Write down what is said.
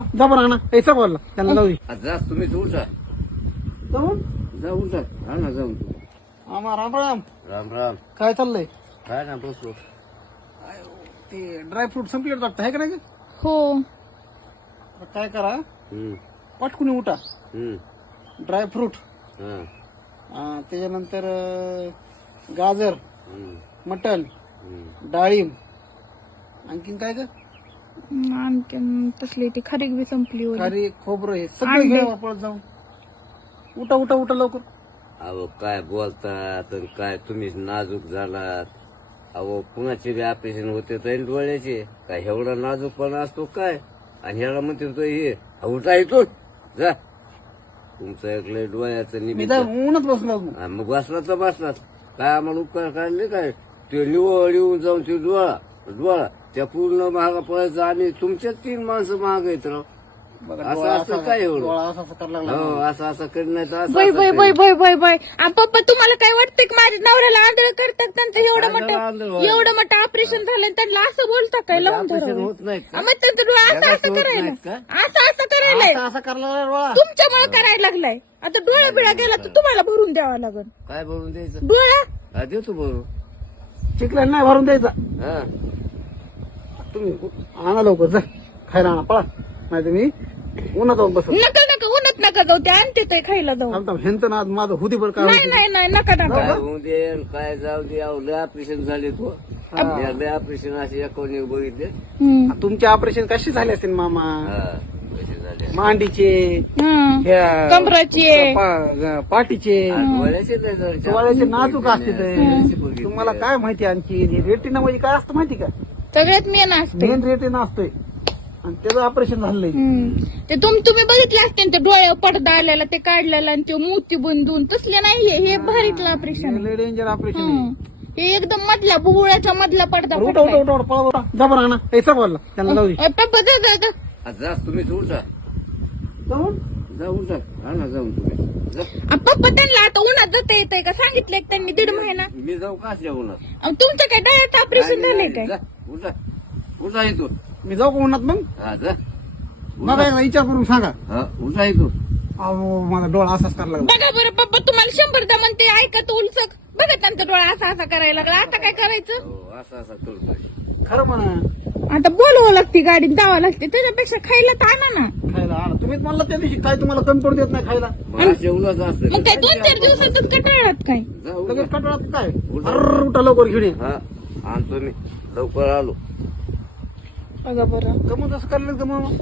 जा बरं ना पैसा बोलला त्यांना जाऊ दे. जा तुम्ही उठा जाऊन जा उठा हा ना जाऊन आम्हा राम राम. राम राम काय चाललंय? काय ना बसलो ते ड्रायफ्रूट संपले वाटतं आहे का नाही? हो. आता काय करा हम्म, पटकुनी उठा. हम्म, ड्रायफ्रूट हा, त्याच्यानंतर गाजर, हम्म, मटण, हम्म. डाळिंब, आणखीन काय ग आणखीन तसली ती खारीक बी संपली होती. खारी खोबरं हे सगळं अंडे. घेऊन पळत जाऊन. उठा उठा उठा लवकर. अहो काय बोलतात आणि काय तुम्ही नाजूक झालात. अहो कुणाचे बी ऑपरेशन होते तर डोळ्याचे काय एवढा नाजूकपणा असतो काय. आणि ह्याला म्हणते तो हे उठा येतो जा तुमचं ऐकलंय डोळ्याचं मी निमित्त. तर उन्हात बसलो मग. हा, मग बसला तर बसलात काय आम्हाला उपकार काढले काय ते निवळ येऊन जाऊन ते डोळा त्या पूर्ण महागा पडायचं आणि तुमच्याच 3 माणसं महाग येत राव. बघा, असं डोळा असतं काय एवढं? डोळा असा करायला लागला. हो असं करीत नाही तर असं बाय बाय असं बाय करीत. बाय बाय बाय पप्पा तुम्हाला काय वाटतंय की माझ्या नवऱ्याला आंधळ करतात त्यांचं एवढं आंधळं मोठं एवढं मोठं ऑपरेशन झालं त्यांना असं बोलता काय लावून ऑपरेशन धरावं? होत नाही का? मग त्यांचं डोळा असं जगात असं होत करायला नाहीत का? असं करायलाय असा करायला लागला डोळा. तुमच्यामुळे करायला लागलाय. आता डोळा बिळा गेला तर तुम्हाला भरून द्यावा लागल काय भरून द्यायचं डोळा. हा देतो भरून चिकला नाही भरून द्यायचा. हा तुम्ही आणा लवकर जा खायला आणा पळा. नाही तुम्ही उन्हात जाऊन बस. नका नका उन्हात नका जाऊ ते आणते ते खायला जाऊ. ह्यांचं ना माझं होती बरं काय नाही नाही नाही नका नका. काय होऊन दे काय जाऊ दे अहो, लय ऑपरेशन झाले तो लय ऑपरेशन असे एकोणी बघितले. हम्म. तुमचे ऑपरेशन कसे झाले असतील मामा? हा कसे झाले मांडीचे, हम्म. ह्या कमराचे. पाठीचे, डोळ्याचे लय जरा डोळ्याचे नाजूक असते ते. बघितले. तुम्हाला काय माहिती आणखी रेटिना म्हणजे काय असतं माहिती का? सगळ्यात मेन असते. मेन रेटिना असतोय आणि त्याचं ऑपरेशन झालंय. ते तुम्ही बघितले असते ना ते डोळ्यावर पडदा आलेला ते काढलेला आणि ते मोती बंधून तसले नाहीये हे भारीतलं ऑपरेशन. लय डेंजर ऑपरेशन. हे एकदम मधला बुगुळाच्या मधला पडदा उठा पडलाय. उठा उठा उठा पळा उठा. जा बरं ना पैसा बोलला त्यांना जाऊ दे. पप्पा जा जा जा. जा तुम्हीच उठा जाऊन जा उठा हा ना जाऊन तुम्ही जा. पप्पा त्यांना आता उन्हात जाता येतंय का सांगितलंय का त्यांनी 1.5 महिना. मी जाऊ का जेवणार तुमचं काय डोळ्याचं ऑपरेशन झालंय काय? उठा उठा येतो मी जाऊ का उन्हात मग? हा जा मला एकदा विचार करून सांगा. हा उठा येतो अहो माझा डोळा असाच करायला लागला. बघा बरं पप्पा तुम्हाला 100दा म्हणते ऐका तो उलसक. बघा त्यांचा डोळा असा करायला लागला. आता काय करायचं? हो असं करतोय खरं म्हणा. आता बोलवावं लागते गाडीत जावं लागते त्याच्यापेक्षा खायला तर आणा ना. खायला आणा. तुम्हीच म्हणला त्या दिवशी काय तुम्हाला कमी पडू देत नाही खायला. मला जेवणाच असतं मग काय 2-4 दिवसातच कटाळात काय? जा उठा. लगेच कटळात काय अर्र उठा लवकर घेऊन ये. हा आणतो मी लवकर आलो बघा बरं कमून असं करलं का मग